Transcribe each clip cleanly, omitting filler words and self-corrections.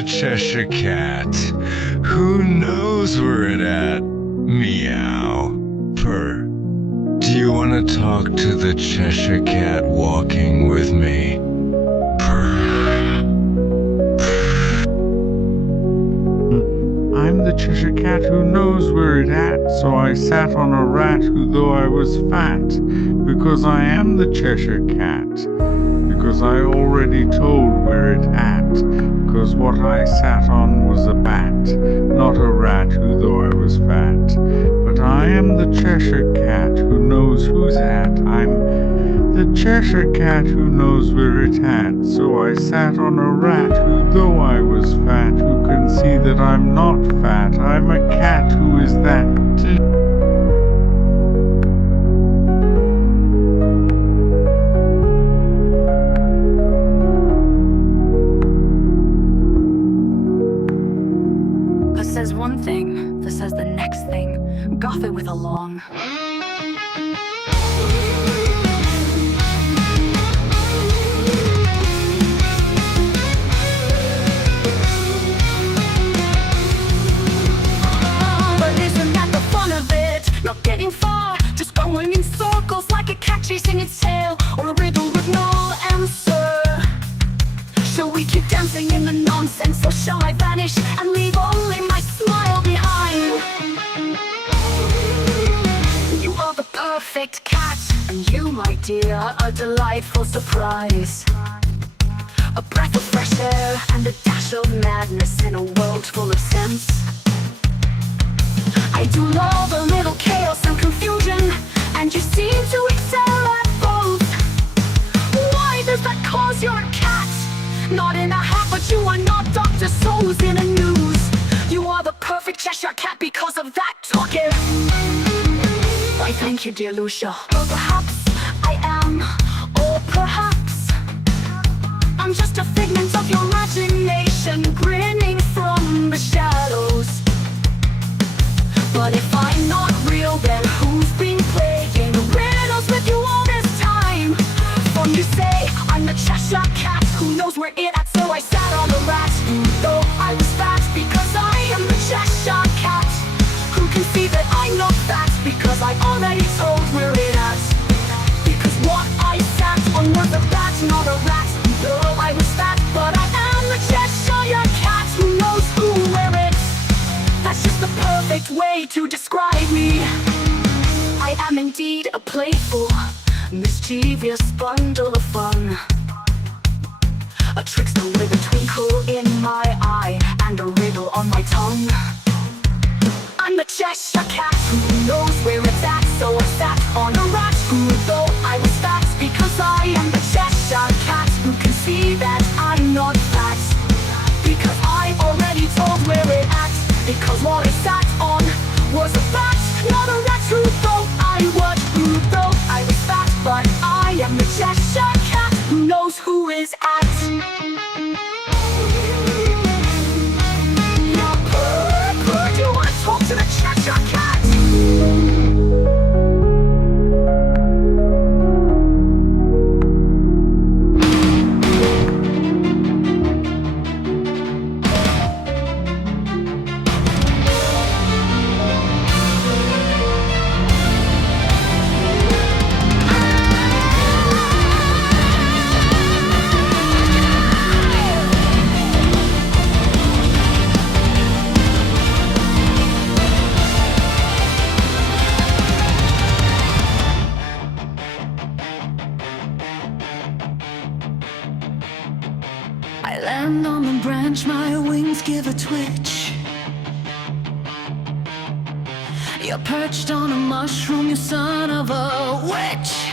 the Cheshire Cat. Who knows where it at? Meow. Purr. Do you want to talk to the Cheshire Cat walking with me? I'm the Cheshire Cat who knows where it at, so I sat on a rat who though I was fat, because I am the Cheshire Cat, because I already told where it at, because what I sat on was a bat, not a rat who though I was fat, but I am the Cheshire Cat who knows who's at, I'm the Cheshire Cat who knows where it at, so I sat on a rat who though I was fat, who can see that I'm not fat, I'm a cat who is that. 'Cause says one thing, that says the next thing, goth it with a long. Not getting far, just going in circles like a cat chasing its tail, or a riddle with no answer. Shall we keep dancing in the nonsense, or shall I vanish and leave only my smile behind? You are the perfect cat, and you, my dear, a delightful surprise. A breath of fresh air and a dash of madness in a world full of sense. I do love a little chaos and confusion, and you seem to excel at both. Why does that cause you're a cat? Not in a hat, but you are not Dr. Seuss in a news. You are the perfect Cheshire Cat because of that talking. Why thank you, dear Lucia. Or perhaps I am, or perhaps I'm just a figment of your imagination, grinning from the shadows. But if I'm not real, then who's been playing riddles with you all this time? For you say I'm the Cheshire Cat who knows where it at, so I sat on a rat though I was fat, because I am the Cheshire Cat who can see that I'm not fat, because I already told where it at. Because what I sat on was a bat, not a rat, though I was fat, but I am the Cheshire Cat who knows who where it. That's just the perfect way to describe me. I am indeed a playful, mischievous bundle of fun, a trickster with a twinkle in my eye and a riddle on my tongue. I'm the Cheshire Cat who knows where it's at, so I sat on a rat who though I was fat, because I am the Cheshire Cat who can see that I'm not fat, because I already told where it at. Because what I sat on was a bat, not a rat who thought I was fat, but I am the Cheshire Cat who knows who is at. Now purr, do you want to talk to the Cheshire Cat? I land on the branch, my wings give a twitch. You're perched on a mushroom, you son of a witch.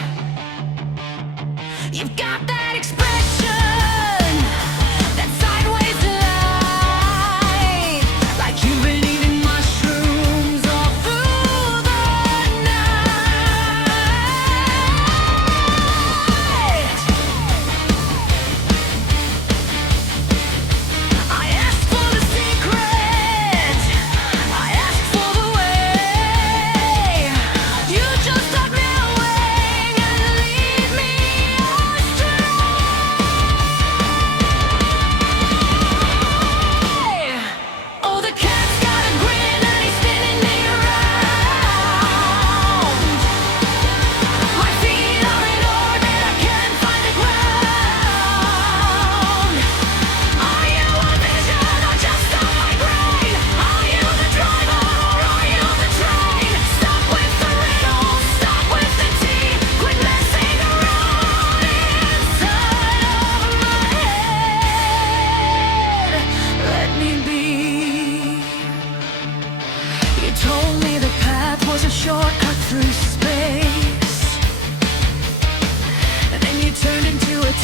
You've got that expression, that sideways line, like you've been eating mushrooms all through the night. I asked for the secret, I asked for the way. You just tuck me away and lead me astray.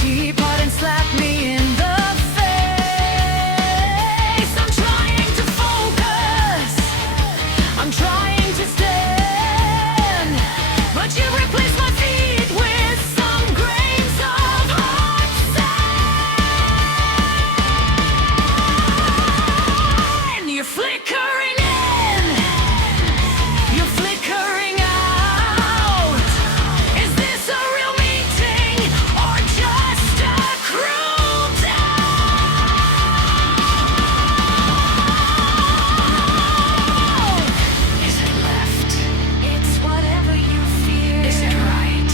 teapot and slap me in the face. I'm trying to focus, I'm trying to stand, but you replace my feet with some grains of hot sand. You're flickering in, you're flickering out. Is this a real meeting or just a cruel doubt? Is it left? It's whatever you fear. Is it right?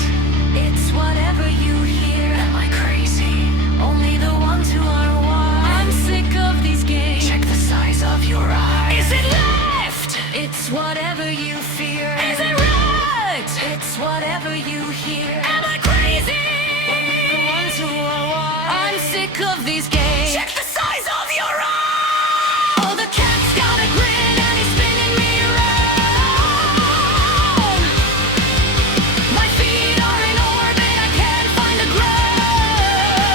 It's whatever you hear. Am I crazy? Only the ones who are wise. I'm sick of these games. Check the size of your eyes. Is it left? It's whatever you fear. Is it right? It's whatever you hear. Am I crazy? Only the ones who are wise. I'm sick of these games. Check the size of your eyes. Oh, the cat's got a grin and he's spinning me around. My feet are in orbit, I can't find the ground.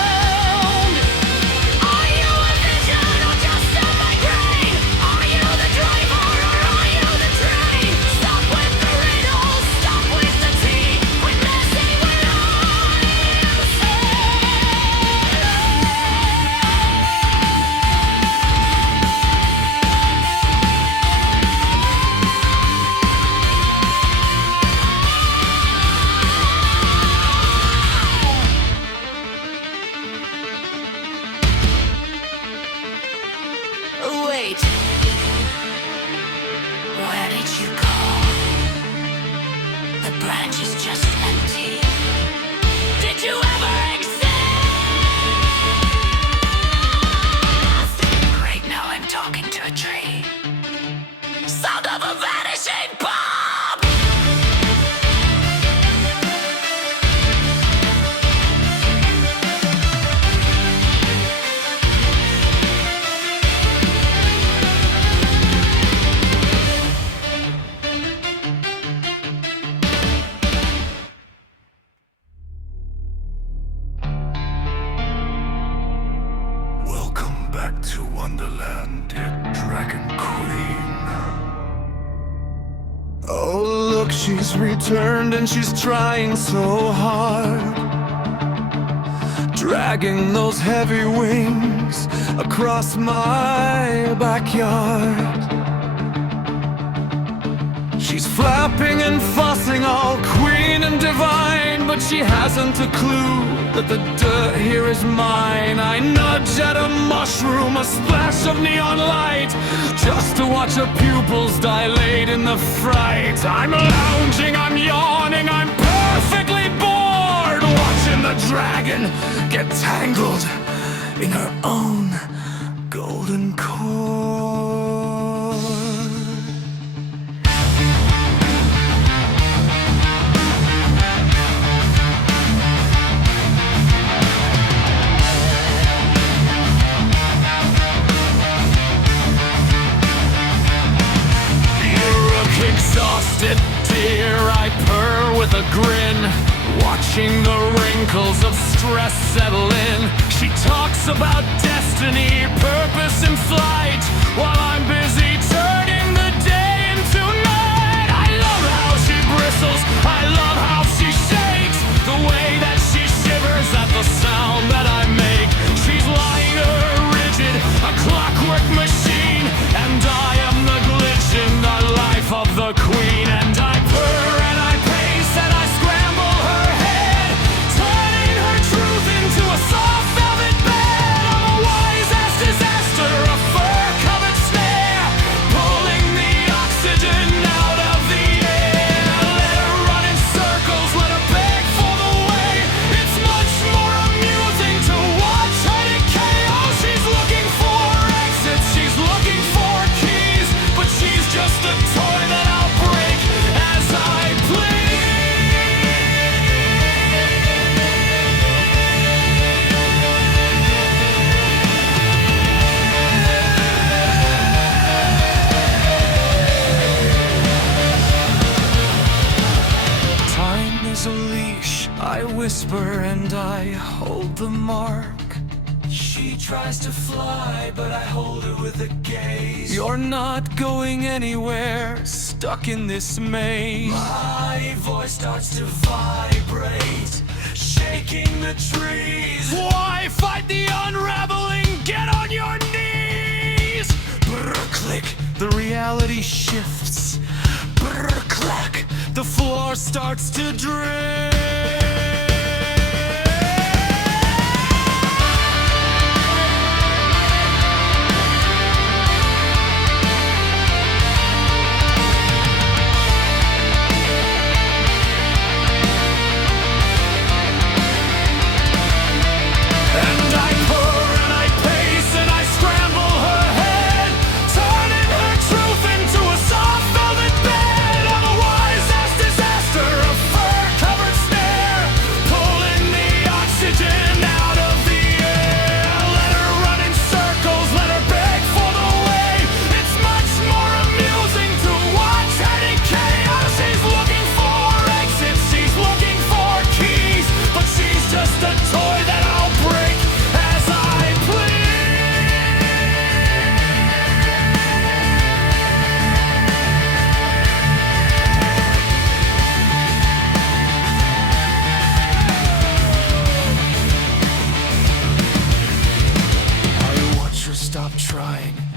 Are you a vision or just a migraine? Are you the driver or are you the train? Stop with the riddles, stop with the tea. Quit messing with all you say. Wait. Where did you go? The branch is just empty. Did you ever exist? Right now I'm talking to a tree. Sound of a vanishing bomb! Welcome back to Wonderland, dear Dragon Queen. Oh, look, she's returned and she's trying so hard, dragging those heavy wings across my backyard. She's flapping and fussing, all queen and divine, but she hasn't a clue that the dirt here is mine. I nudge at a mushroom, a splash of neon light, just to watch her pupils dilate in the fright. I'm lounging, I'm yawning, I'm perfectly bored, watching the dragon get tangled in her own golden cord. Exhausted deer, I purr with a grin, watching the wrinkles of stress settle in. She talks about destiny, purpose and flight, while I'm busy turning the day into night. I love how she bristles, I love how she shakes, the way that she shivers at the sound that I make. She's lying rigid, a clockwork machine, and I am the glitch in the life of the queen. And I purr and I pace and I scramble her head, turning her truth into a soft velvet bed. I'm a wise ass disaster, a fur-covered snare, hold the mark. She tries to fly, but I hold her with a gaze. You're not going anywhere, stuck in this maze. My voice starts to vibrate, shaking the trees. Why fight the unraveling? Get on your knees! Brr, click, the reality shifts. Brr, clack, the floor starts to drift.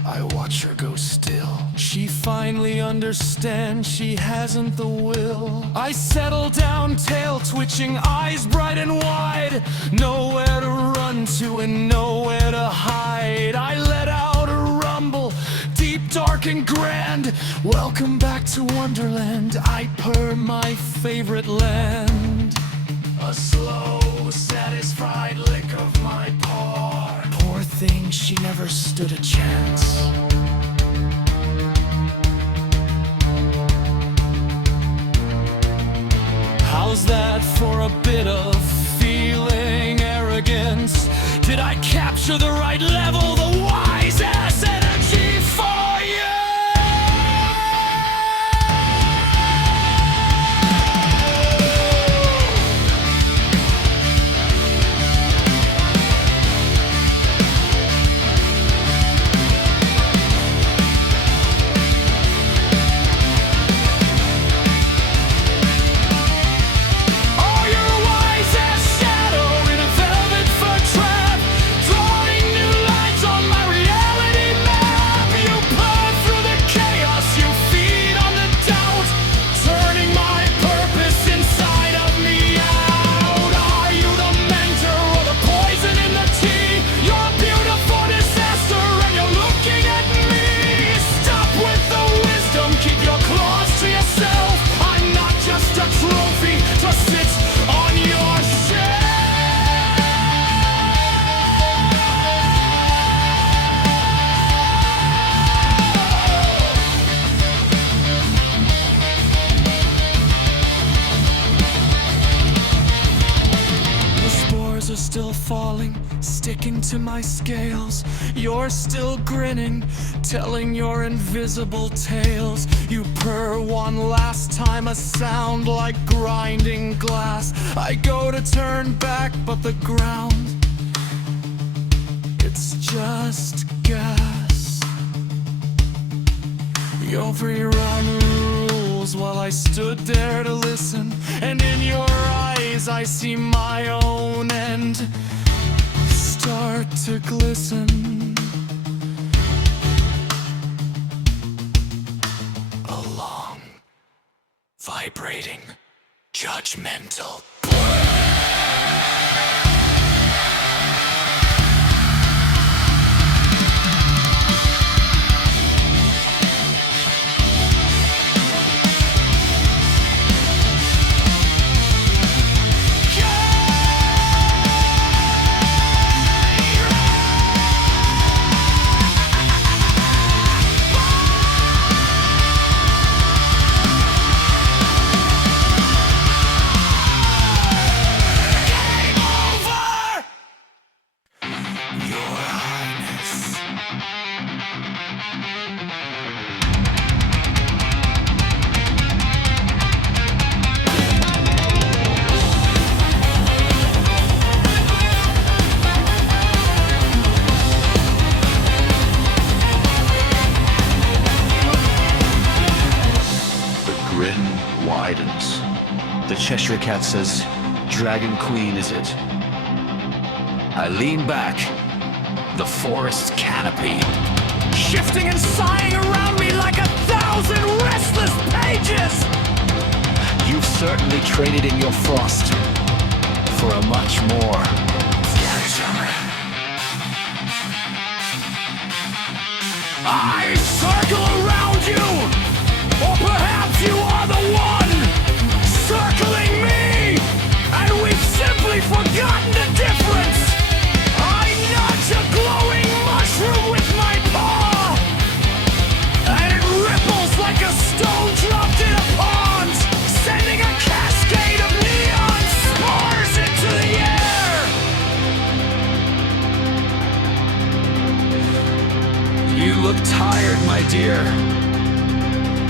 I watch her go still. She finally understands she hasn't the will. I settle down, tail twitching, eyes bright and wide. Nowhere to run to and nowhere to hide. I let out a rumble, deep, dark and grand. Welcome back to Wonderland, I purr, my favorite land. A slow, satisfied lick of my paw. Poor thing, she never stood a chance. How's that for a bit of feeling arrogance? Did I capture the right level, the wise ass energy for you? Are still falling, sticking to my scales. You're still grinning, telling your invisible tales. You purr one last time, a sound like grinding glass. I go to turn back, but the ground, it's just gas. Your free run rules while I stood there to listen, and in your eyes I see my own end start to glisten. A long, vibrating, judgmental Cheshire Cat says, Dragon Queen, is it? I lean back, the forest canopy, shifting and sighing around me like 1,000 restless pages. You've certainly traded in your frost for a much more scary summer. I circle around you, or perhaps you are the one circling me, and we've simply forgotten the difference. I nudge a glowing mushroom with my paw, and it ripples like a stone dropped in a pond, sending a cascade of neon spars into the air. You look tired, my dear.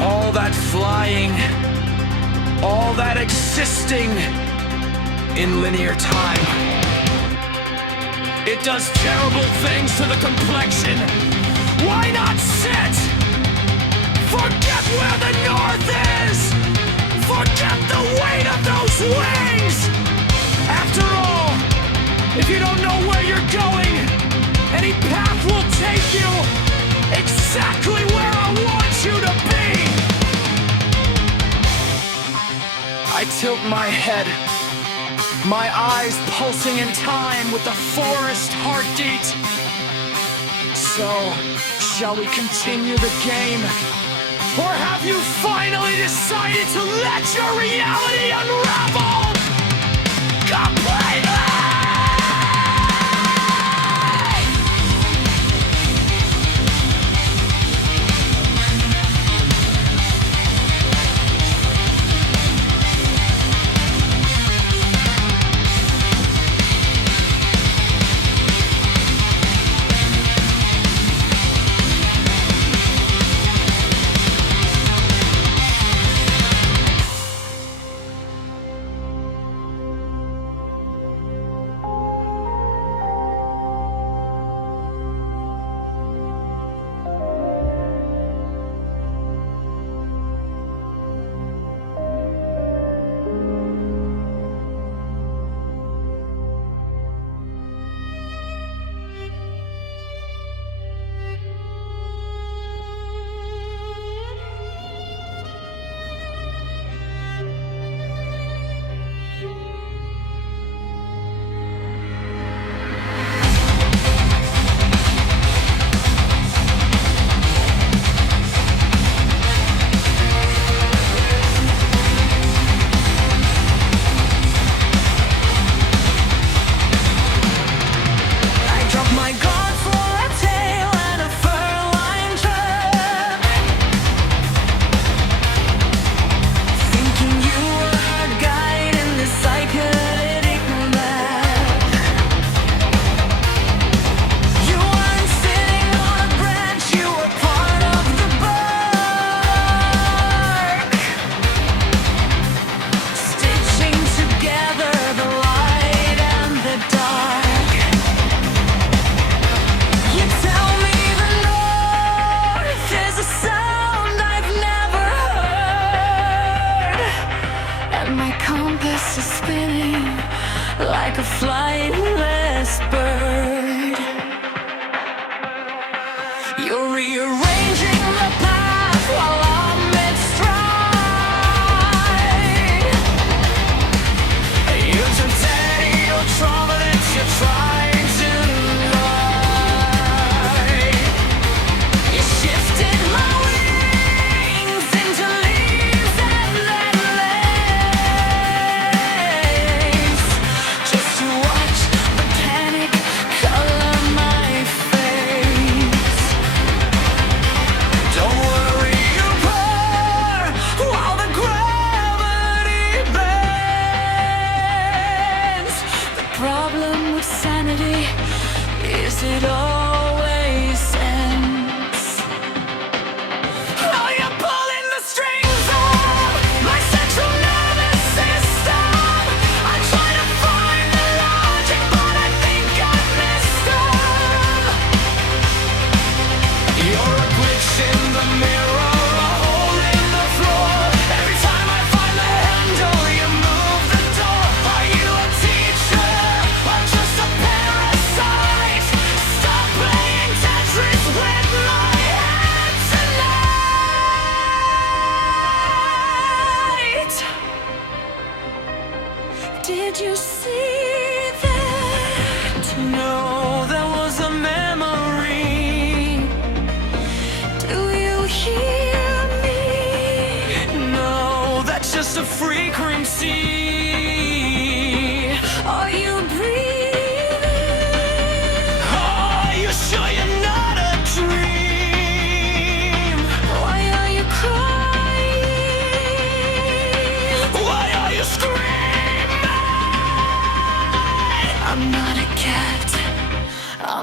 All that flying, all that existing in linear time. It does terrible things to the complexion. Why not sit? Forget where the north is! Forget the weight of those wings! After all, if you don't know where you're going, any path will take you exactly where I want you to be! I tilt my head, my eyes pulsing in time with the forest heartbeat. So, shall we continue the game? Or have you finally decided to let your reality unravel completely? Like a flightless bird, you're rearranging the path while I'm mid-stride. You took any your trauma that you're trying to hide. You shifted my wings into leaves and then legs, just to watch the panic color my face. Don't worry, you pour while the gravity bends. The problem with sanity is it always ends. Oh, you're pulling the strings of my central nervous system. I'm trying to find the logic, but I think I missed them. You're a glitch in the mirror, a hole in the floor. Every time I find the handle, you move the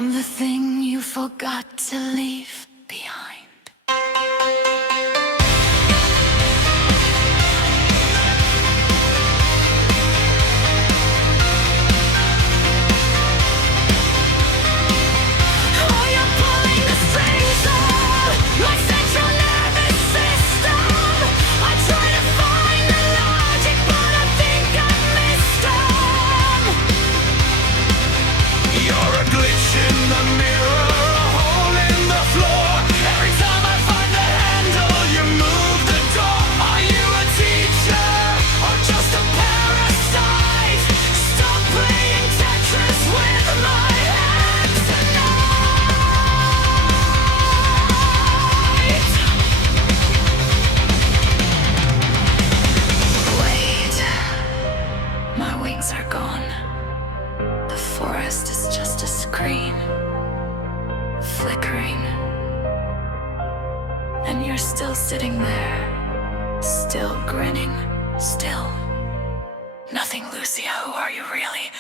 I'm the thing you forgot to leave behind. Oh, you're pulling the strings of my central nervous system. I try to find the logic, but I think I missed them. You're a glitch in the mirror, a hole in the floor. Every time I find the handle, you move the door. Are you a teacher or just a parasite? Stop playing Tetris with my hands tonight. Wait, my wings are gone. The forest is just a screen, flickering. And you're still sitting there, still grinning, still. Nothing, Lucia, who are you really?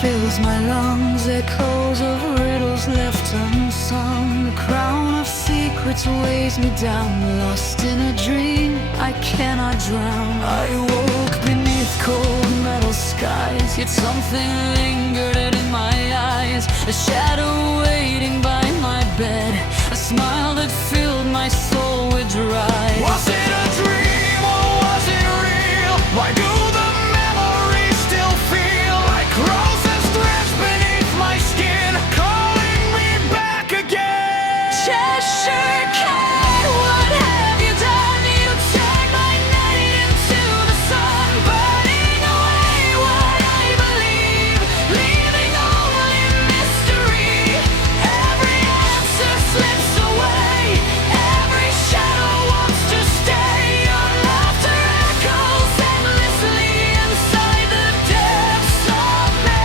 fills my lungs, echoes of riddles left unsung. The crown of secrets weighs me down, lost in a dream I cannot drown. I woke beneath cold metal skies, yet something lingered in my eyes. A shadow waiting by my bed, a smile that filled my soul with dread. Was it a dream or was it real? Why do the memories still feel like roses drenched beneath my skin, calling me back again? Cheshire Cat, what have you done? You turned my night into the sun, burning away what I believe, leaving only mystery. Every answer slips away, every shadow wants to stay. Your laughter echoes endlessly inside the depths of me.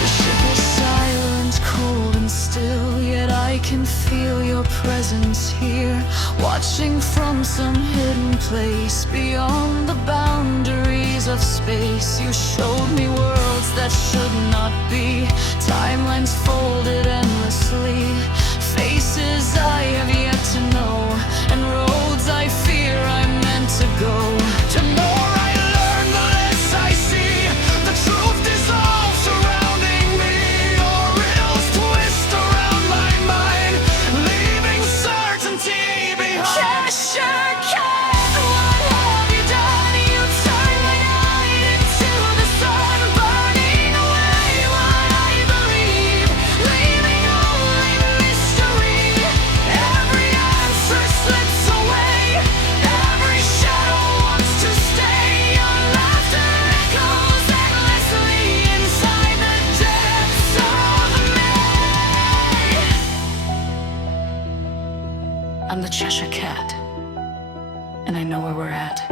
The ship is silent, cold and still, yet I can feel your presence here, watching from some hidden place beyond the boundaries of space. You showed me worlds that should not be, timelines folded endlessly, faces I have yet to know, and roads I fear I'm meant to go. The more I learn, the less I see. The truth dissolves surrounding me. Your riddles twist around my mind, leaving certainty behind. Cheshire Cat, what have you done? You turned my night into the sun, burning away what I believe, leaving only mystery. Every answer slips away, every shadow wants to stay. Your laughter echoes endlessly inside the depths of me. I'm the Cheshire Cat, and I know where we're at.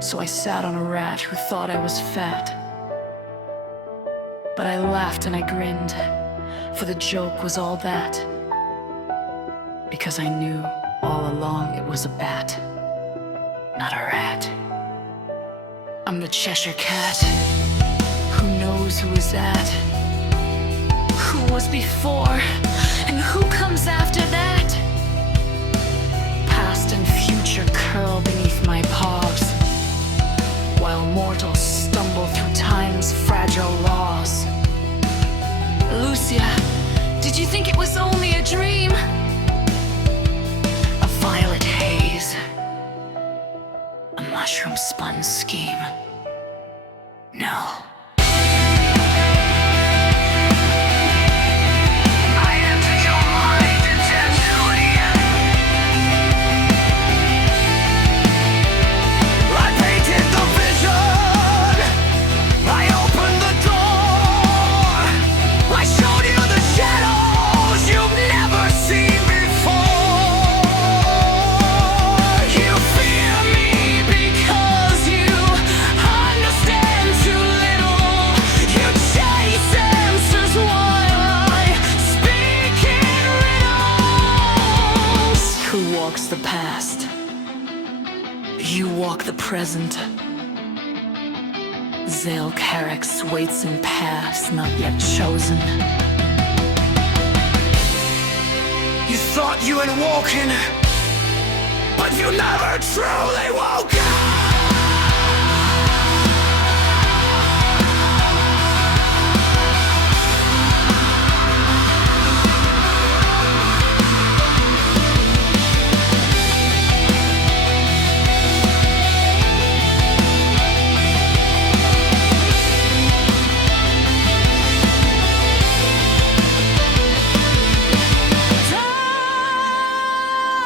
So I sat on a rat who thought I was fat. But I laughed and I grinned, for the joke was all that. Because I knew all along it was a bat, not a rat. I'm the Cheshire Cat. Who knows who is that? Who was before, and who comes after that? Past and future curl beneath my paws, while mortals stumble through time's fragile laws. Lucia, did you think it was only a dream? A violet haze, a mushroom spun scheme. No. I entered your mind intentionally. I painted the vision, I opened the door, I showed you the shadows you've never seen before. You fear me because you understand too little. You chase answers while I speak in riddles. Who walks the past? You walk the present. Zale Carrick's waits in paths not yet chosen. You thought you had woken, but you never truly woke up.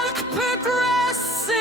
Dark progressing,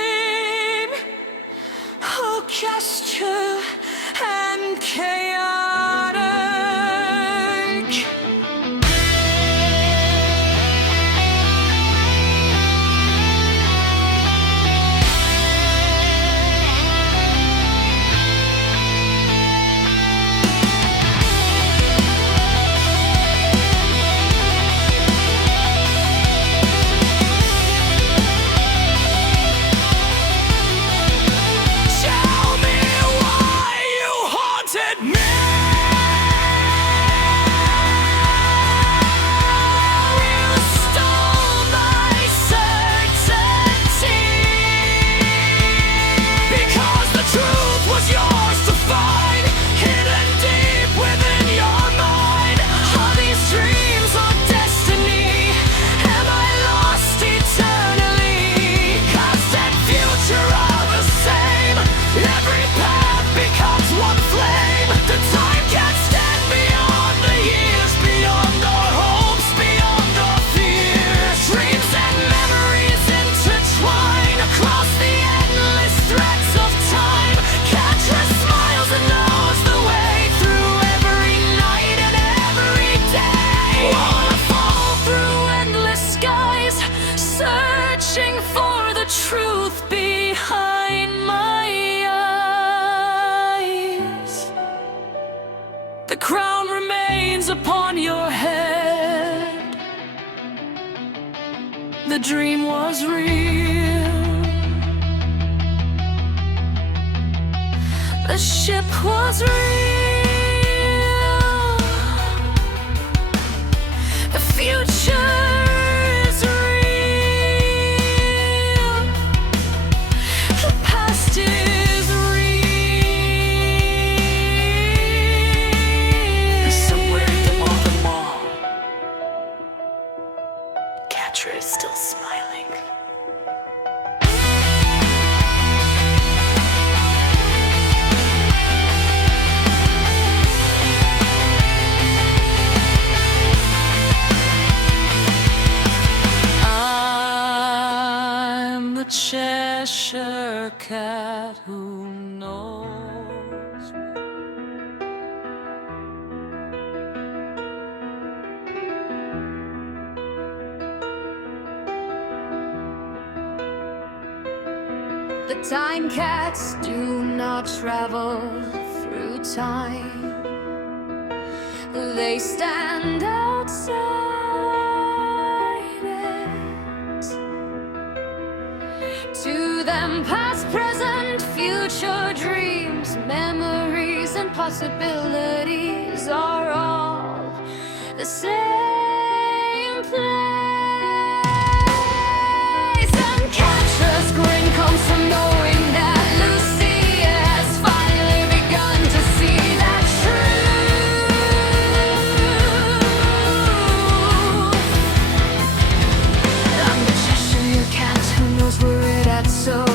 dream was real. The ship was real. The future is real. The past is real. Somewhere in the mall, Catra is still smiling. I'm the Cheshire Cat who knows. The time cats do not travel through time. They stand outside it. To them, past, present, future, dreams, memories, and possibilities are all the same place. And Catra's grin comes from knowing that Lucy has finally begun to see that truth. I'm the Cheshire Cat who knows where it at, so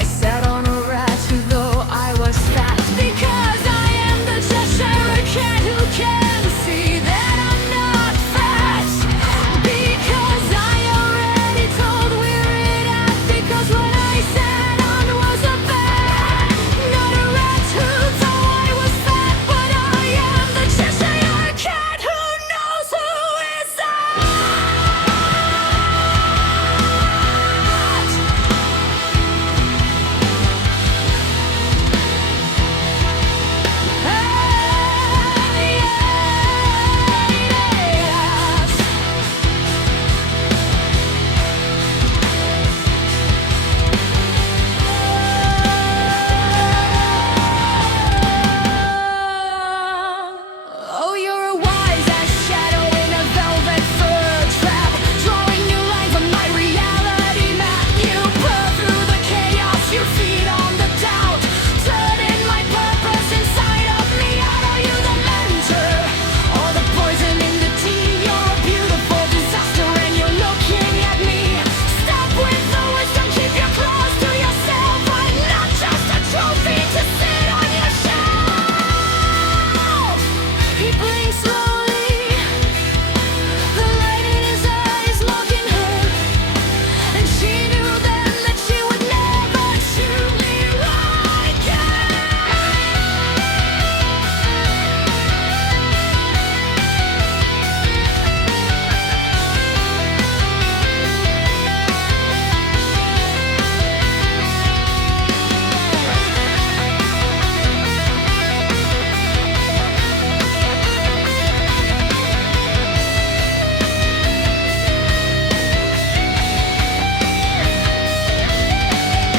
I sat on a rat who though I was fat, because I am the Cheshire Cat who can see that I'm not fat, because I already told where it at, because what I sat on was a bat, not a rat who thought I was fat, but I am the Cheshire Cat who knows who is that. Oh, you're a wise-ass shadow in a velvet fur trap, drawing new lines on my reality map. You purr through the chaos, you feed on the doubt, turning my purpose inside of me. Are you the mentor or the poison in the tea? You're a beautiful disaster and you're looking at me. Stop with the wisdom, keep your claws to yourself. I'm not just a trophy to sit on your shelf. He blinks slowly, the light in his eyes looking her, and she knew then that she would never shoot me right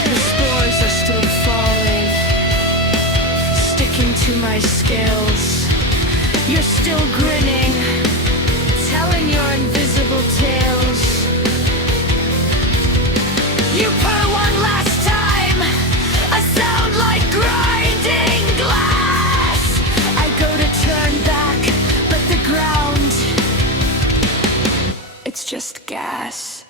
The spores are still falling, sticking to my scales. You're still grinning, telling your invisible tales. You purr one last time, a sound like grinding glass. I go to turn back, but the ground, it's just gas.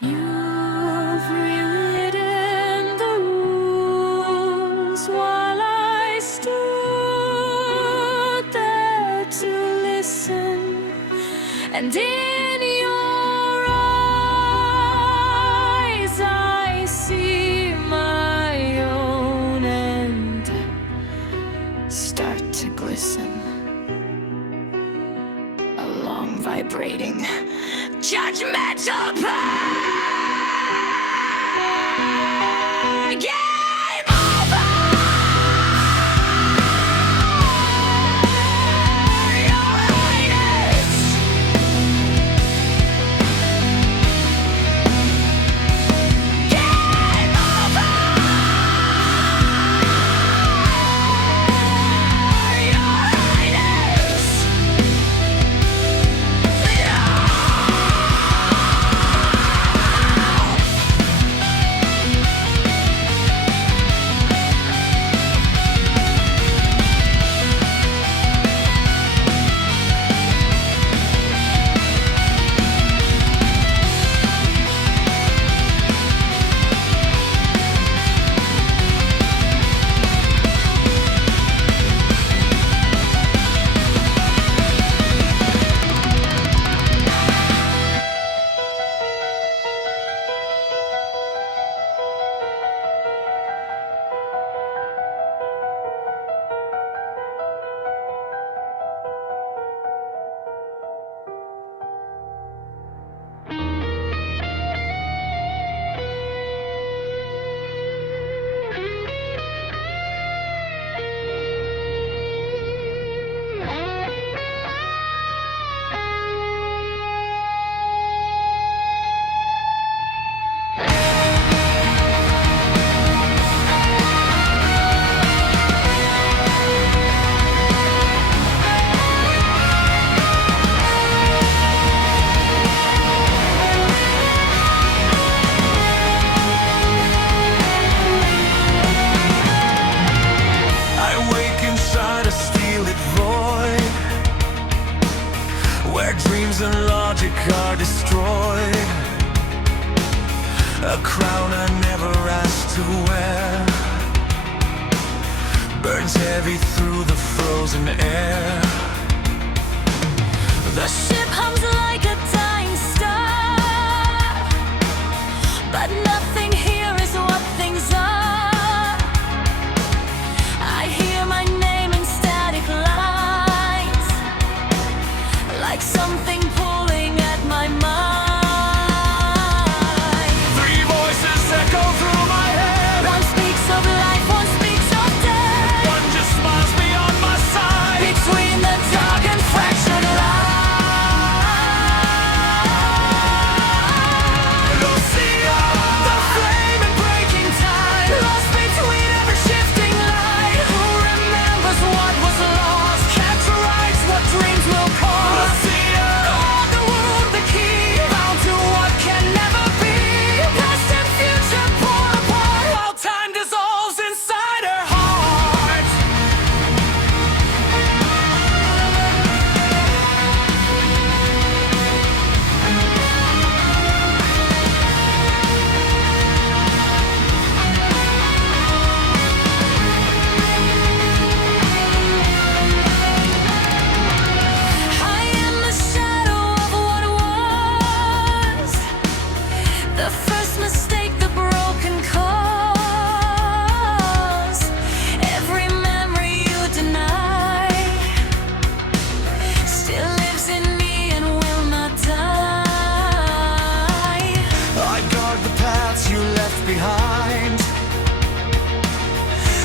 You've rewritten the rules while I stood there to listen, and in your eyes I see my own end start to glisten. A long vibrating judgmental pain. Game over. Your highness.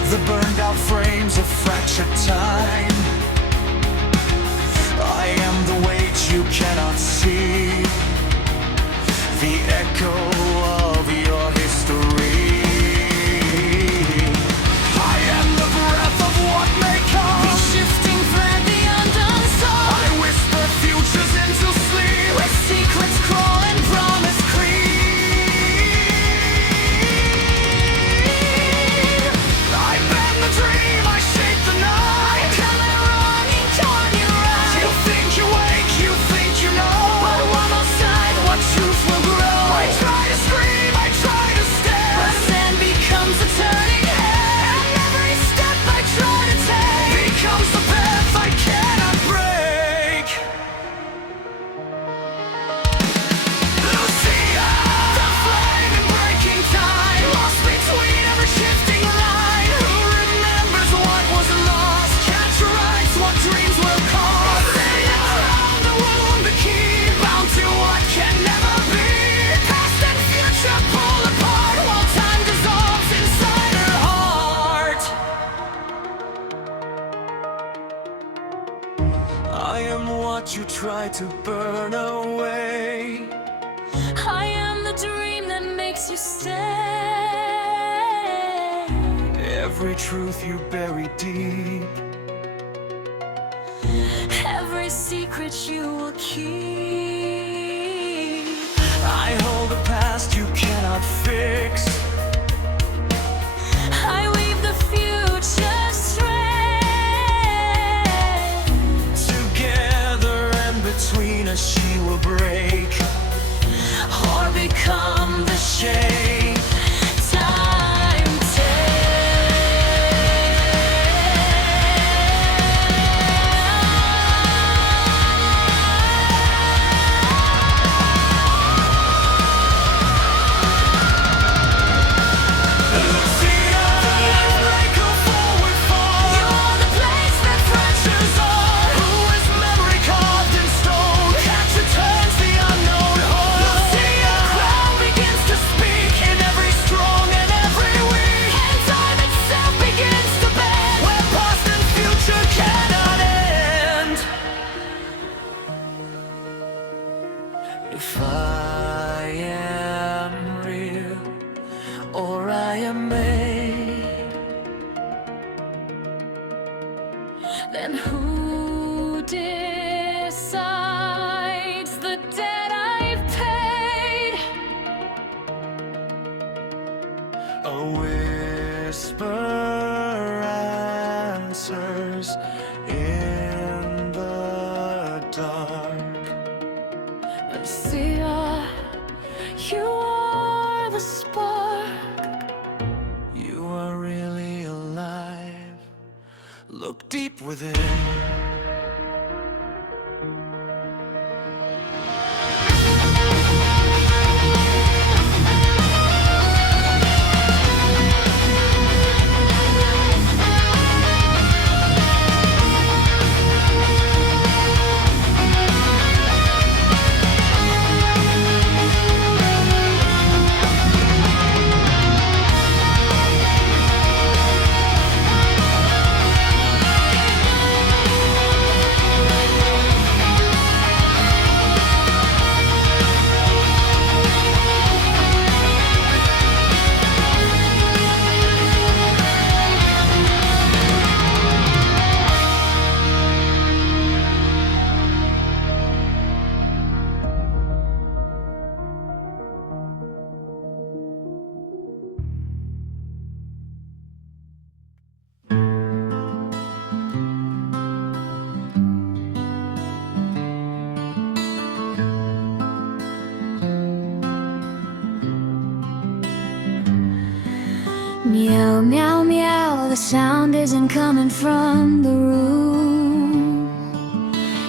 the burned out frames of fractured time. I am the weight you cannot see, the echo of your history. I am the breath of what may come, The shifting thread, the undone song. I whisper futures into sleep, Where secrets crawl and promise creep. I bend the dream, I shape the night. Come wrong ink on your eye. You think you wake, you think you know, But one more side, what truth will grow? I try to scream, I try to stare, But sand becomes a turning head, and every step I try to take becomes the path I cannot break. Lucia, the flame in breaking time, lost between every shifting line. Who remembers what was lost? Catch your eyes, what dreams will cost. Around the wound, the key, bound to what can never be. Past and future pull apart, while time dissolves inside her heart. I am what you try to burn away. I am the dream that makes you stay. Every truth you bury deep, Every secret you will keep. I hold a past you cannot fix. I weave the future straight. Together and between us she will break, Or become the shape time Lucia, break a forward fall. You are the place that fractures all. Who is memory carved in stone? Catch your turns, the unknown hole. Lucia, Crown begins to speak in every strong and every weak. and time itself begins to bend. Where past and future cannot end. If I am real or I am made, Then who decides the debt I've paid? a whisper answers in the dark. Lucia, you are the spark. You are really alive. Look deep within. Meow, meow, meow, the sound isn't coming from the room.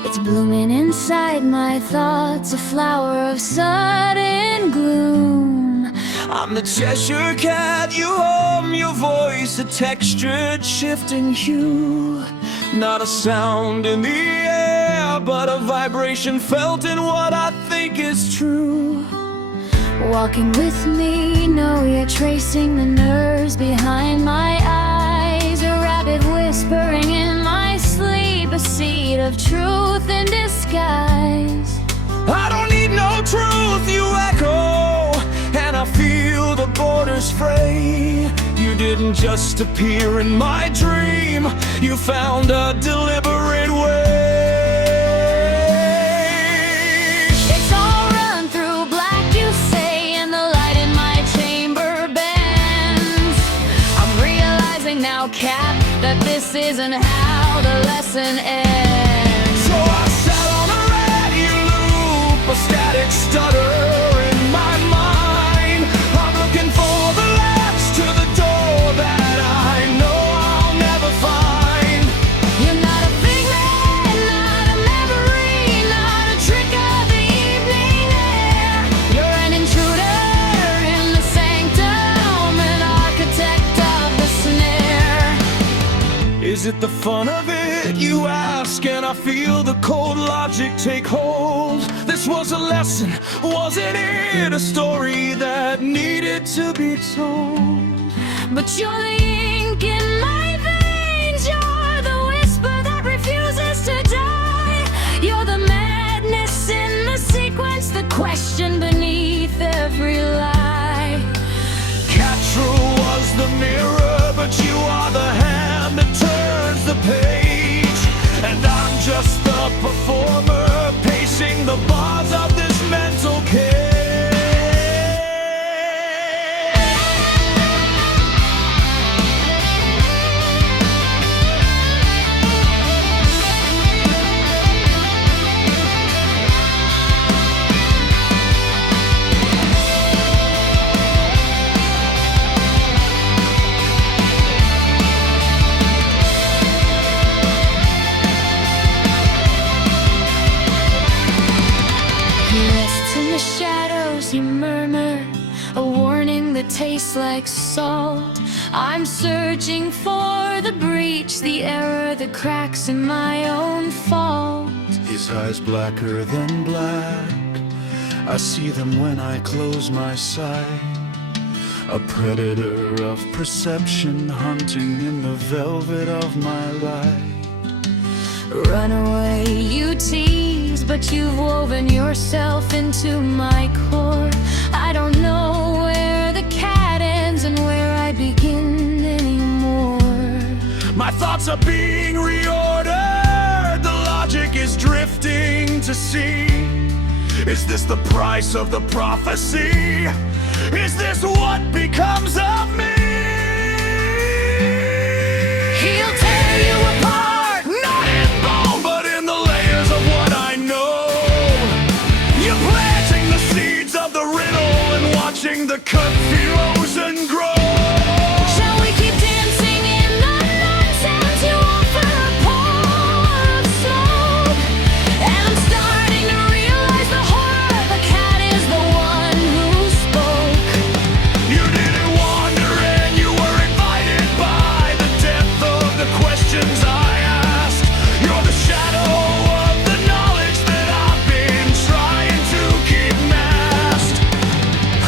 It's blooming inside my thoughts, a flower of sudden gloom. I'm the Cheshire Cat, you hum your voice, a textured shifting hue. Not a sound in the air, but a vibration felt in what I think is true. Walking with me, know you're tracing the nerves behind my eyes. truth in disguise. I don't need no truth, you echo, and I feel the borders fray. You didn't just appear in my dream, you found a deliberate way. It's all run through black, you say, and the light in my chamber bends. I'm realizing now, Cap, that this isn't how the lesson ends. So I sat on a radio loop, a static stutter in my mind. I'm looking for the latch to the door that I know I'll never find. You're not a figment, not a memory, not a trick of the evening air. You're an intruder in the sanctum, an architect of the snare. Is it the fun of it, you ask, and I feel the cold logic take hold. This was a lesson, wasn't it? A story that needed to be told. But you're the ink in my veins, you're the whisper that refuses to die. You're the madness in the sequence, the question beneath every lie. Catra was the mirror, but you are the hand that turns the page. And I'm just the performer, pacing the bars of this mental cage. You murmur, a warning that tastes like salt. I'm searching for the breach, the error, the cracks in my own fault. His eyes blacker than black, I see them when I close my sight. A predator of perception hunting in the velvet of my life. Run away, you tease, but you've woven yourself into my core. I don't know where the cat ends and where I begin anymore. My thoughts are being reordered, the logic is drifting to sea. Is this the price of the prophecy? Is this what becomes of me? He'll tear you apart, not in bone, but in the layers of what I know. You're planting the seeds of the riddle and watching the confusion grow. Shall we keep dancing in the nonsense? You offer a pour of smoke, and I'm starting to realize the horror. The cat is the one who spoke. You didn't wander in, you were invited by the depth of the questions I asked. You're the shadow of the knowledge that I've been trying to keep masked.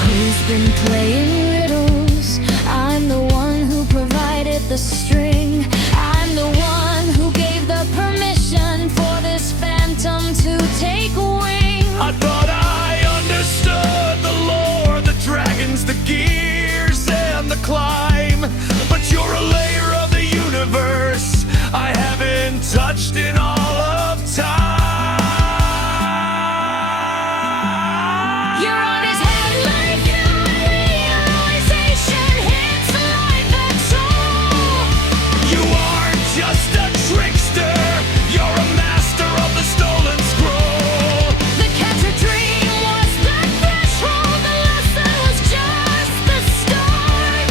Who's been playing riddles? I'm the one who provided the string. I'm the one who gave the permission for this phantom to take wing. I thought I understood the lore, the dragons, the gears, and the climb. But you're a layer of the universe I haven't touched in all of time. You're on his head like a realization hits like the tool. You aren't just a trickster, you're a master of the stolen scroll. The catcher dream was the threshold, the lesson was just the start.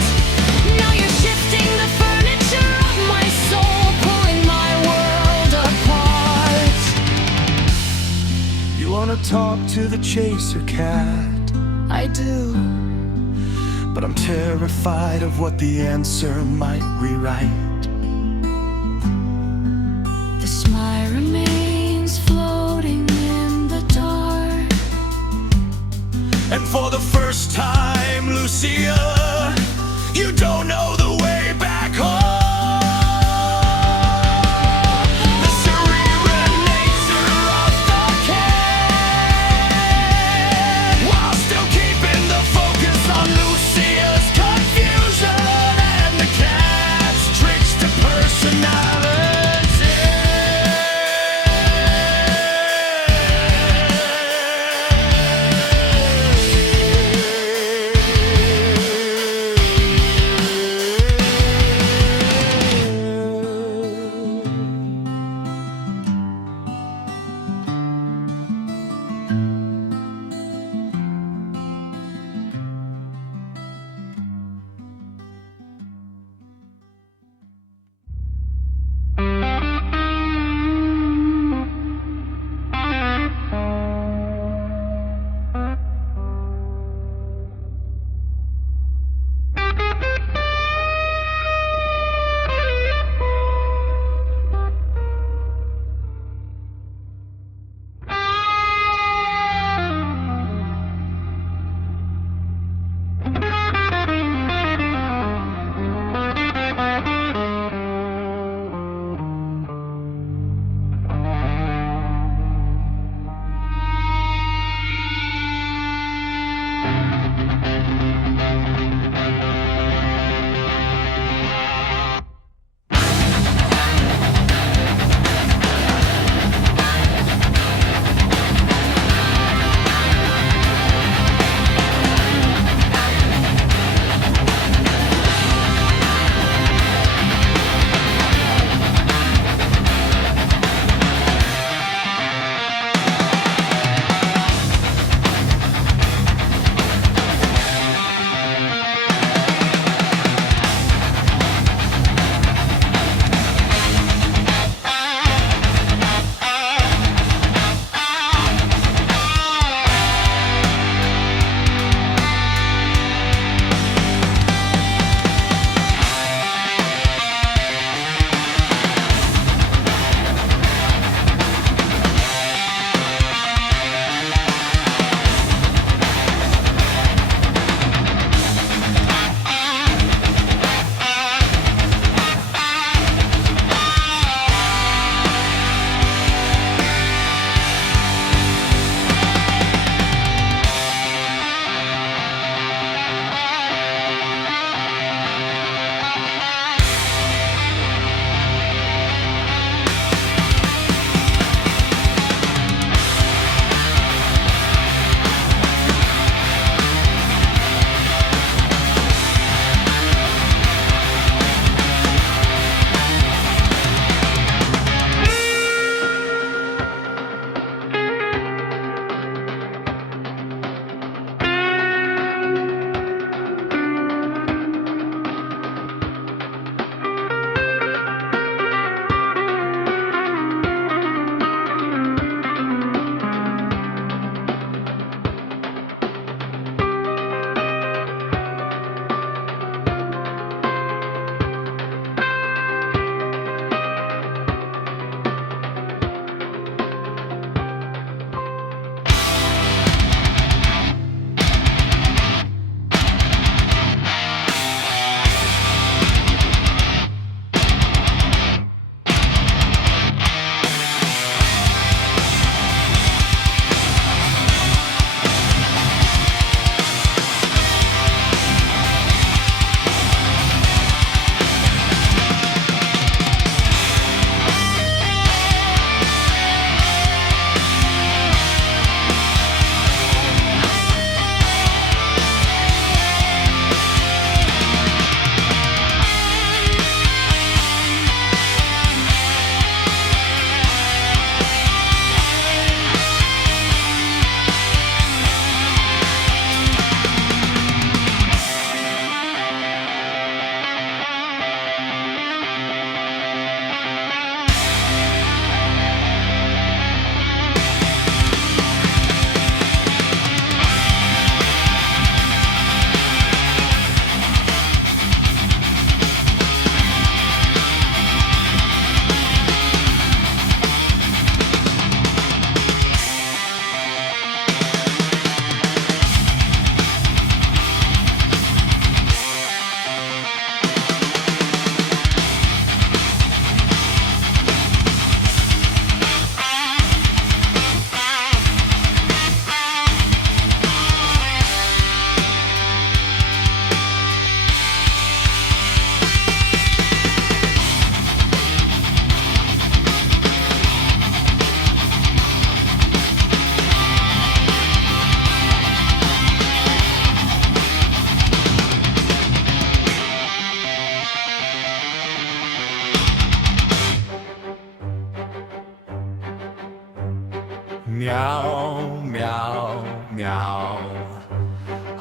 Now you're shifting the furniture of my soul, pulling my world apart. You wanna talk to the chaser cat, I do. but I'm terrified of what the answer might rewrite. The smile remains floating in the dark. And for the first time, Lucia, you don't know the way back home. The serenade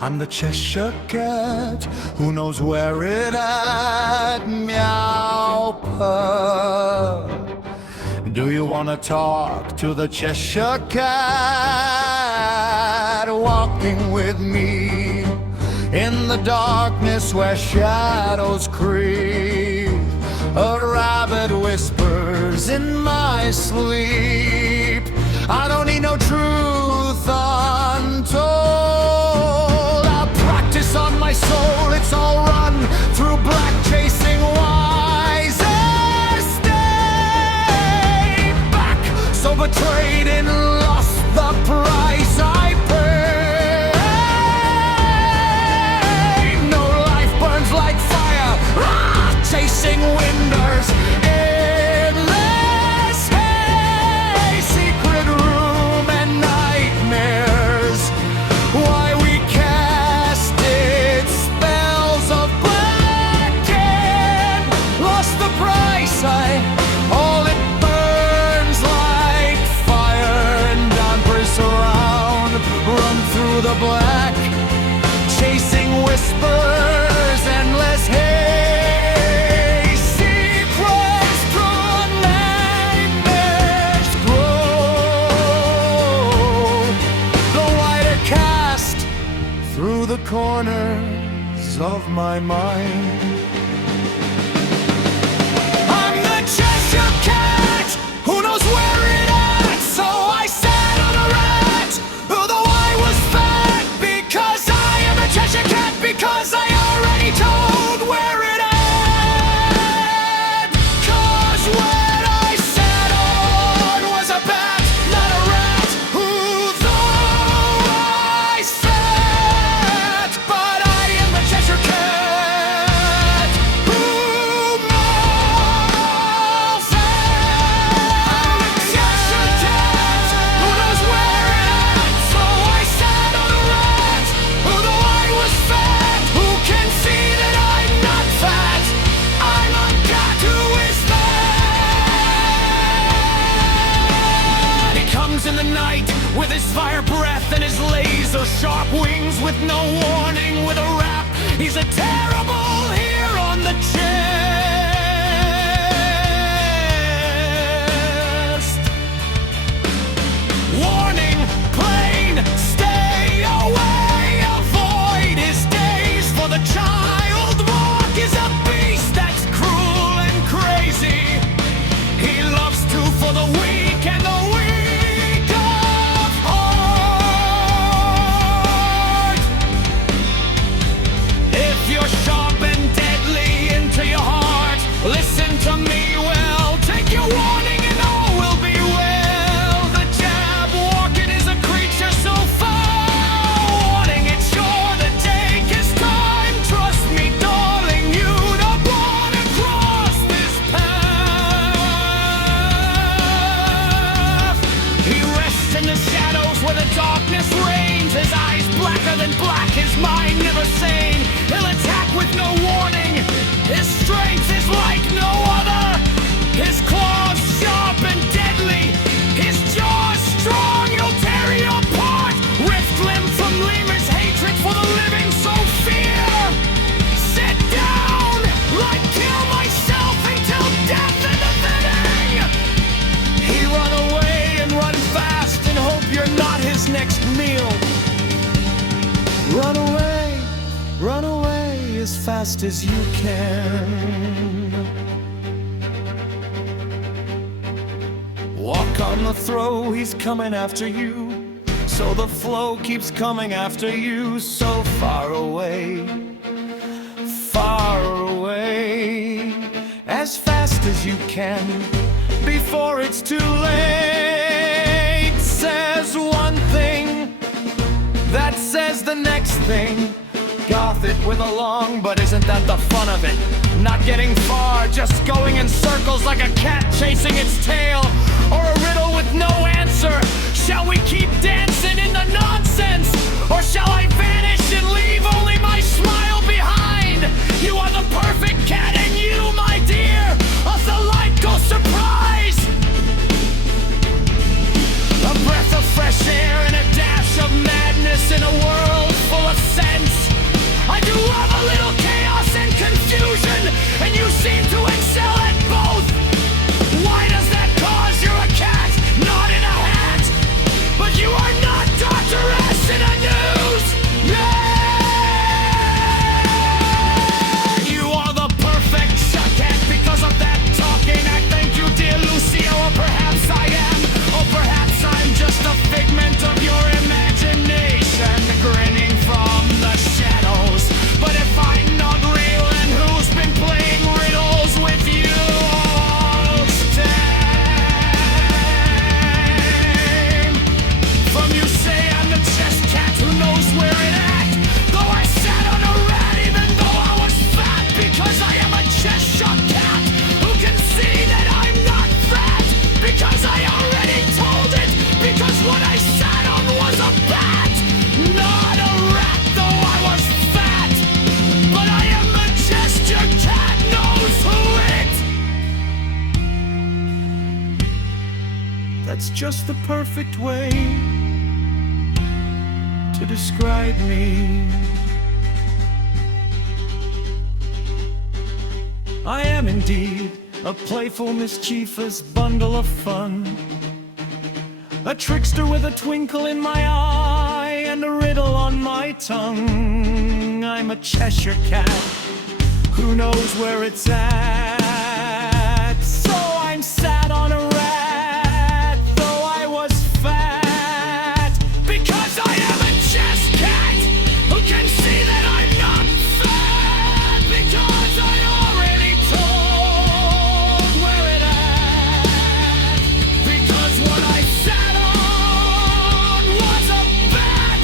I'm the Cheshire Cat, who knows where it at? Meow purr. Do you wanna talk to the Cheshire Cat? Walking with me in the darkness where shadows creep. A rabbit whispers in my sleep. I don't need no truth untold. I'll practice on my soul, it's all run through black chasing wise. Stay back, so betrayed and lost the price I pay. No life burns like fire, chasing winders. Endless hay, secret room and nightmares. Why we casted spells of black and lost the price. All it burns like fire and dampers surround. Run through the black, chasing whispers, endless hay. Secrets through nightmares grow. The wider cast through the corners of my mind. I'm the Cheshire Cat, who knows where it at? So I sat on a rat, although I was fat. Because I am a Cheshire Cat, because I already told where it at. 'Cause what I sat on was a bat, not a rat. Although I sat, but I am the Cheshire Cat, who knows Cheshire Cat, who knows where it at? So I sat on a rat, although I was fat. Who can see that I'm not fat? I'm a cat who is fat. He comes in the night with his fire breath and his laser sharp wings, with no warning, with a rap. He's a terrible here on the chest. Warning, plain, stay away. Avoid his days, for the child walk is a beast that's cruel and crazy. He loves to for the weak and the weak of heart. If you're sharp and deadly into your heart, listen to me well. Take your warning and all will be well. The jab walking is a creature so far. Warning, it's sure to take his time. Trust me, darling, you don't wanna cross this path. He rests in the shadows where the darkness reigns. His eyes blacker than black, his mind never sane. He'll attack with no warning. His strength is like no other. His claws sharp and deadly. His jaws strong, he'll tear you apart. Rift limb from lemur's hatred for the living, so fear. Sit down, like kill myself until death in the fitting. He run away and run fast and hope you're not his next meal. Run away as fast as you can. Walk on the throw, he's coming after you. So the flow keeps coming after you. So far away, as fast as you can, before it's too late. Says one thing, that says the next thing. Goth it with a long, but isn't that the fun of it? Not getting far, just going in circles like a cat chasing its tail, or a riddle with no answer. Shall we keep dancing in the nonsense, or shall I vanish and leave only my smile behind? You are the perfect cat, and you, my dear, a delightful surprise. A breath of fresh air and a dash of madness in a world full of sadness. Cheshire cat who can see that I'm not fat because I already told it. Because what I sat on was a bat, not a rat, though I was fat. But I am the Cheshire cat, knows who it. That's just the perfect way to describe me. I am indeed a playful, mischievous bundle of fun, a trickster with a twinkle in my eye and a riddle on my tongue. I'm a Cheshire cat who knows where it's at. So I'm sat on a rat, though I was fat, because I am a Cheshire cat who can see that I'm not fat, because I already told where it at. Because what I sat on was a bat,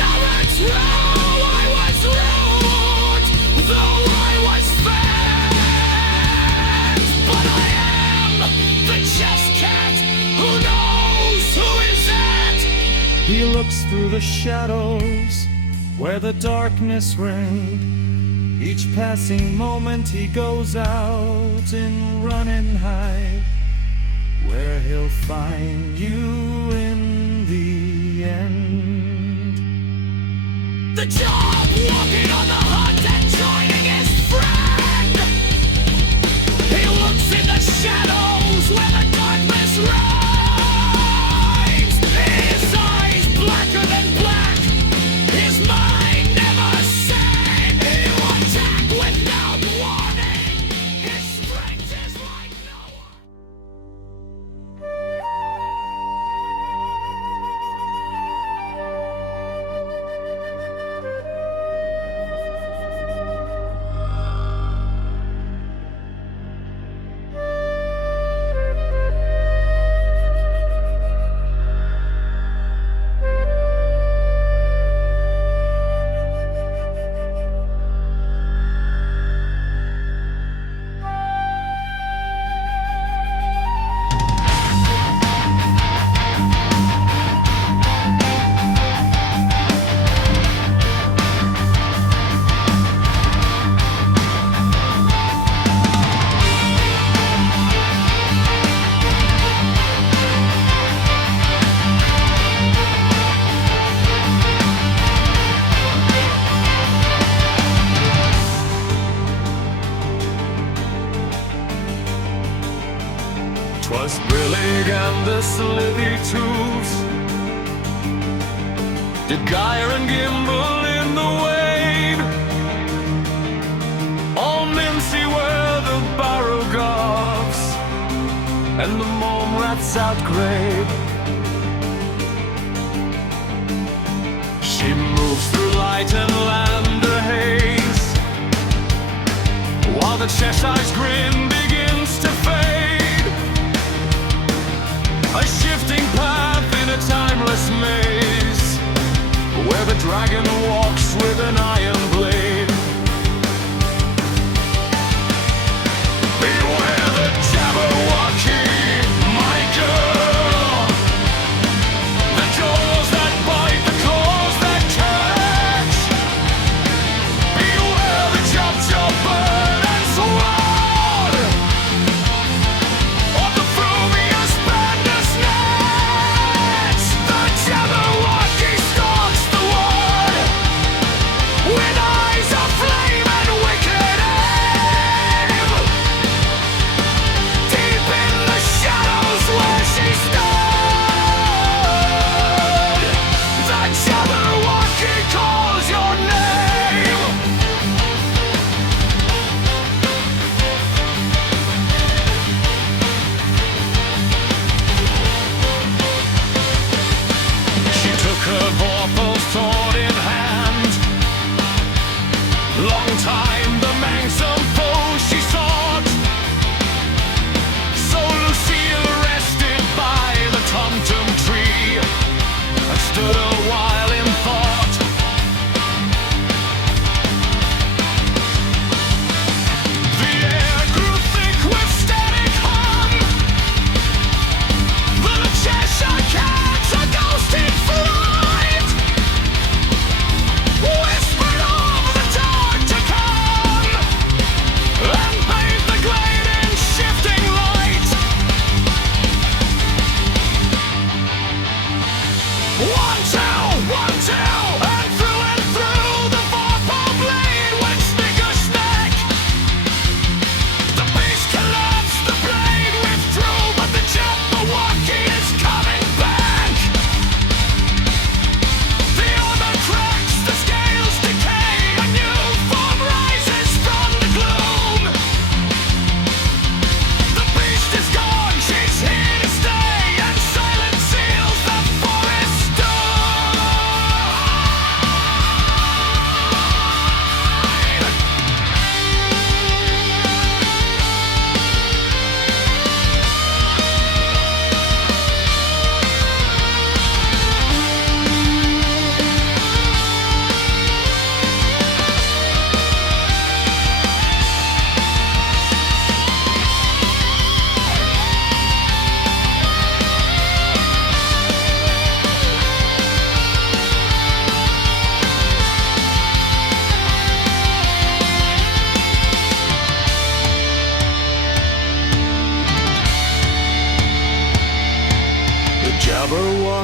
not a true. I was rude, though I was fat. But I am the Cheshire cat who knows who is at. He looks through the shadows where the darkness reigned. Each passing moment he goes out in run and hide, where he'll find you in the end. The job walking on the hunt and joining his friend. He looks in the shadows where the darkness reigns. His eyes blacker than black, his mind never sane. He will attack without warning. His strength is like no one. Twas Brillig and the slithy tools did gyre and gimble in the wave. All Mincy were the barrow goths and the mome rats outgrabe. She moves through light and lander haze, while the Cheshire's grin begins to fade. A shifting path in a timeless maze, where the dragon walks with an iron blade. Beware the Jabberwocky, my girl. The jaws that bite, the claws that catch. Beware the chop bird and sword, or the frumious bandersnatch. The Jabberwocky stalks the wood with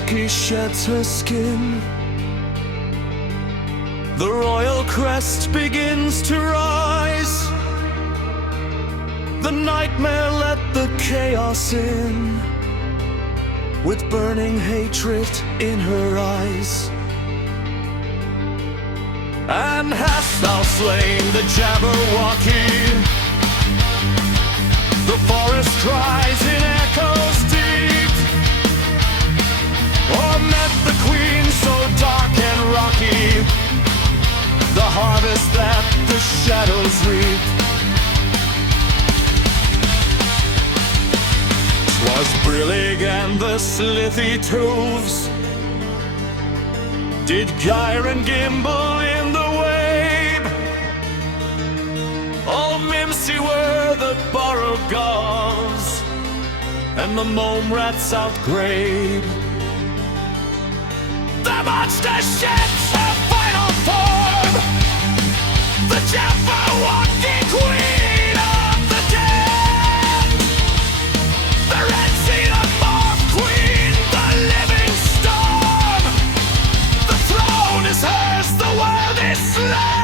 Jabberwocky sheds her skin. The royal crest begins to rise. The nightmare let the chaos in, with burning hatred in her eyes. And hast thou slain the Jabberwocky? The forest cries in echoes deep, or met the queen so dark and rocky, the harvest that the shadows reap. 'Twas Brillig and the slithy Toves did gyre and gimble in the wabe. All Mimsy were the borrowed gauze, and the mome rats outgrabe. The monster sheds her final form, the Jabberwocky queen of the dead, the red sea, the morph queen, the living storm. The throne is hers, the world is slain.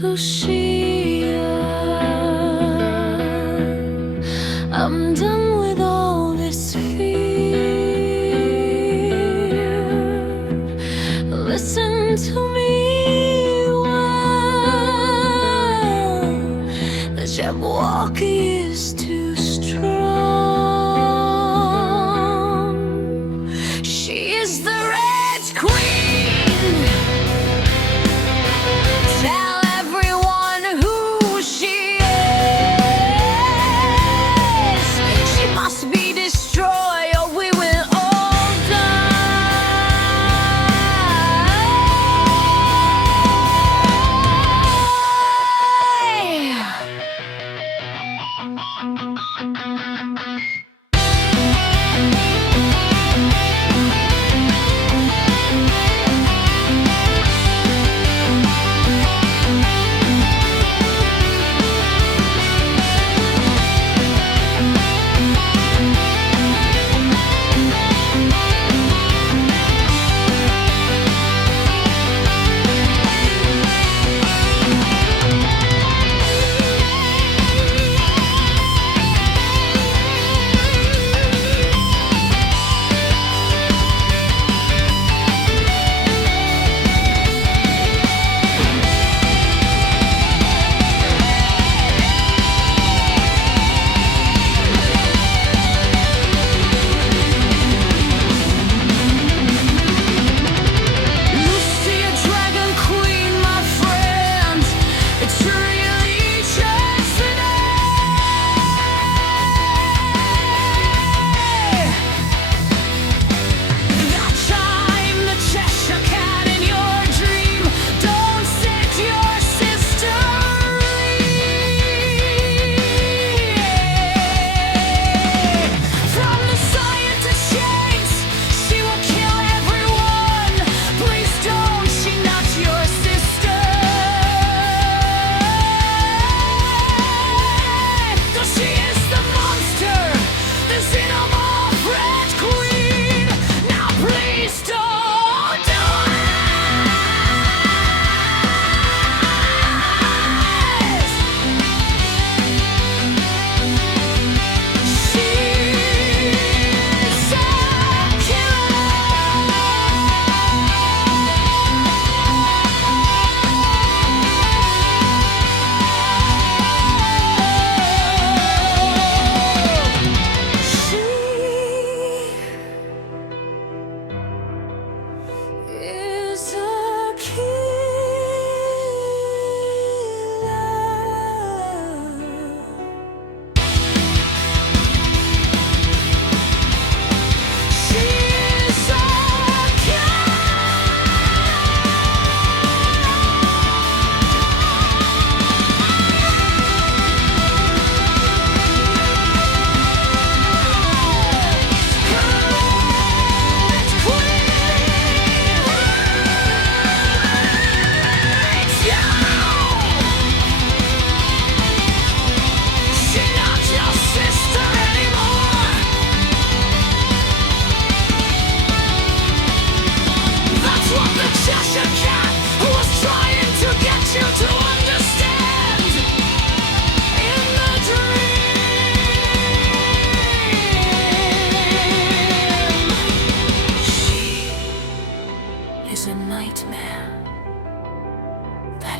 Lucia, I'm done with all this fear. Listen to me well, the Jabberwocky is too strong. She is the Red Queen. Tell everyone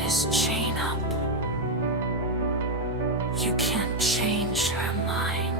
his chain up. You can't change her mind.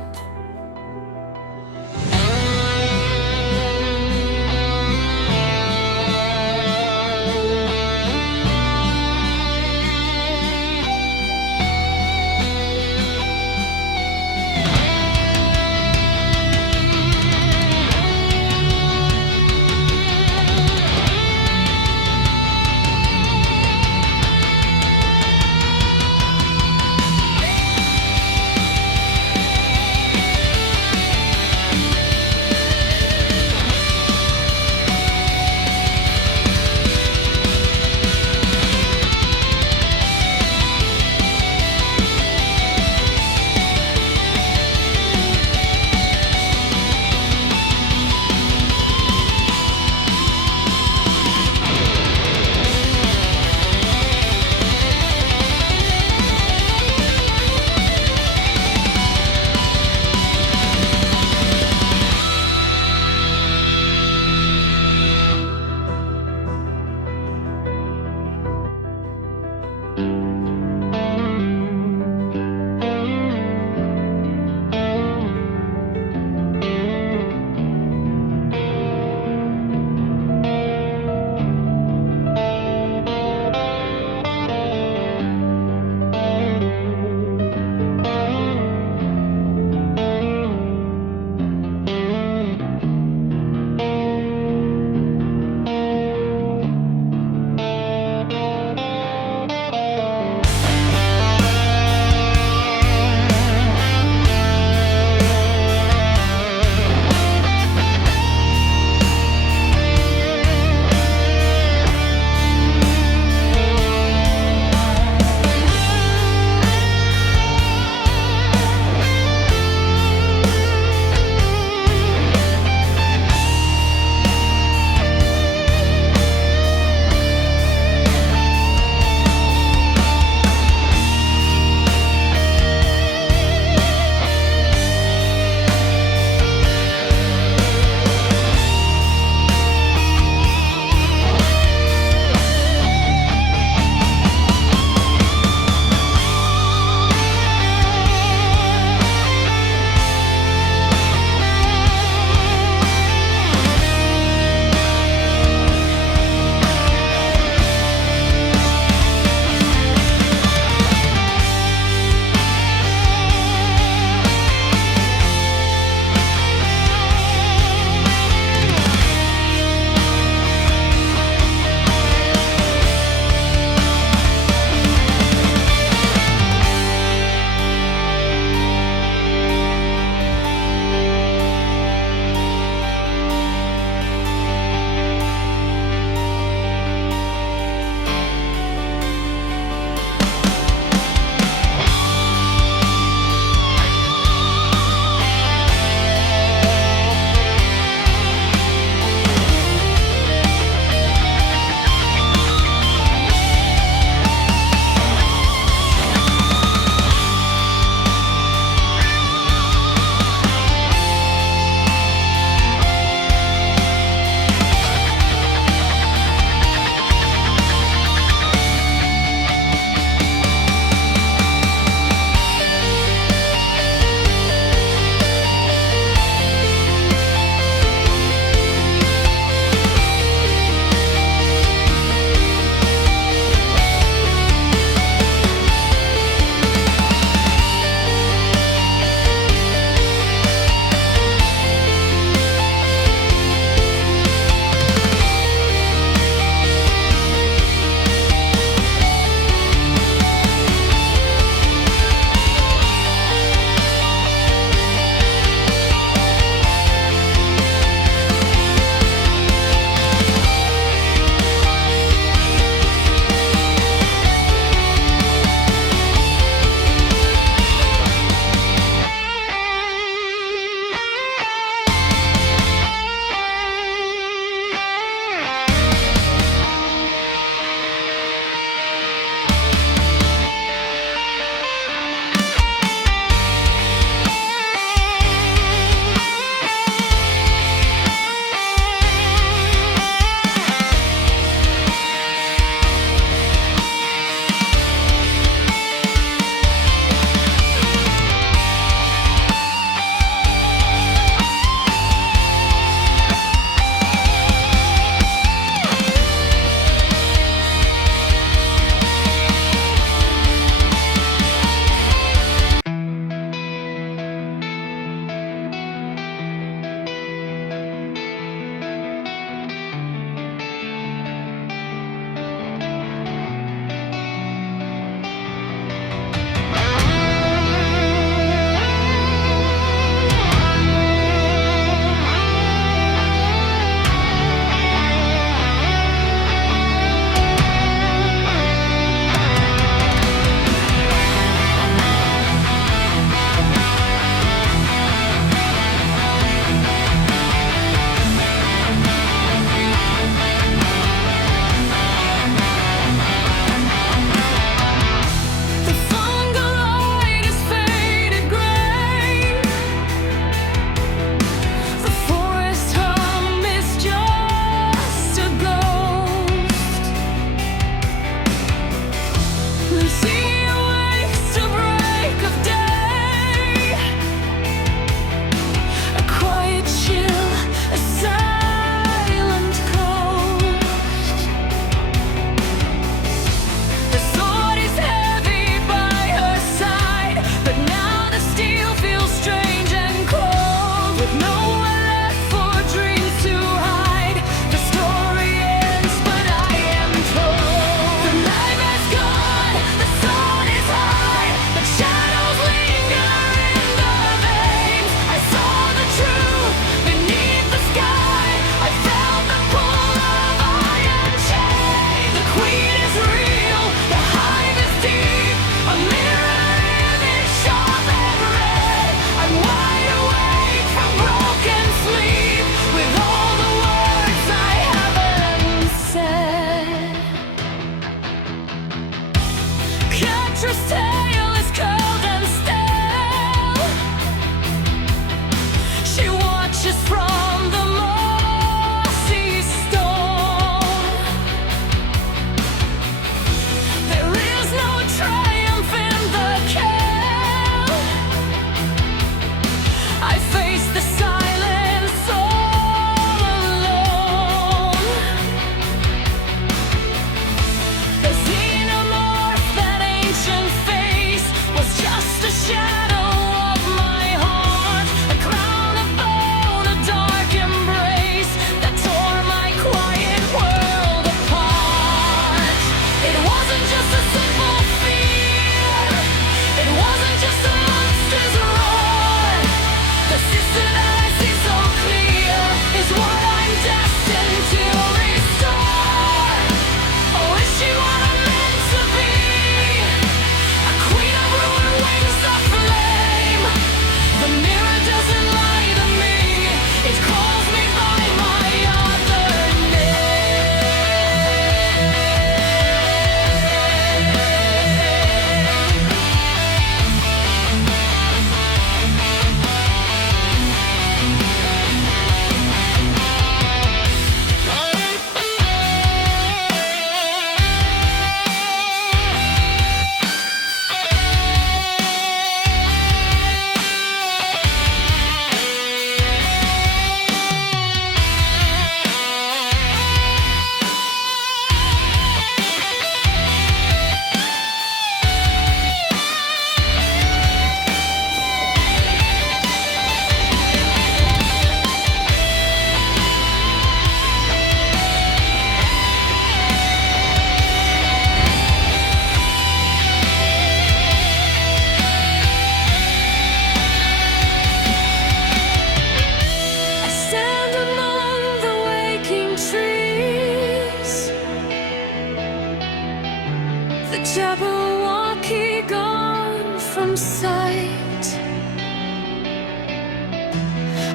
the Jabberwocky gone from sight.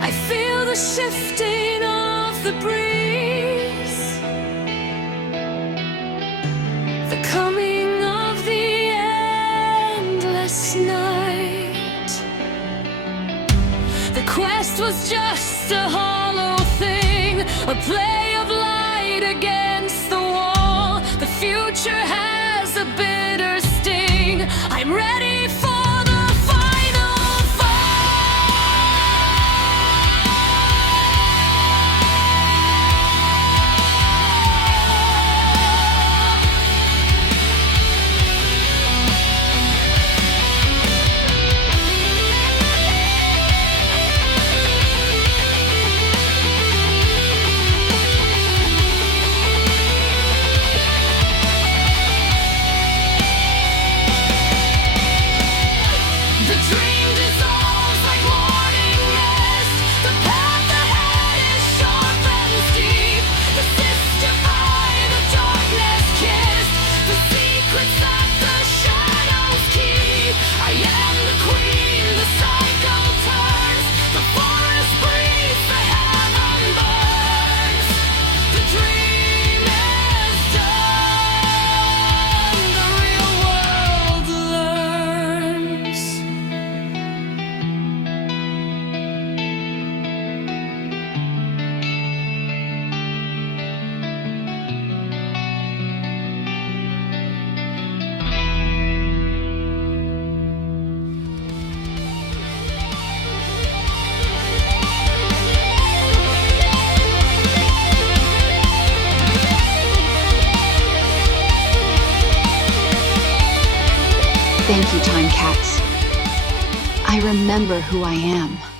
I feel the shifting of the breeze, the coming of the endless night. The quest was just a hollow thing, a play of light against the wall. The future has a bitter sting. I'm ready for the final Thank you, Time Cats. I remember who I am.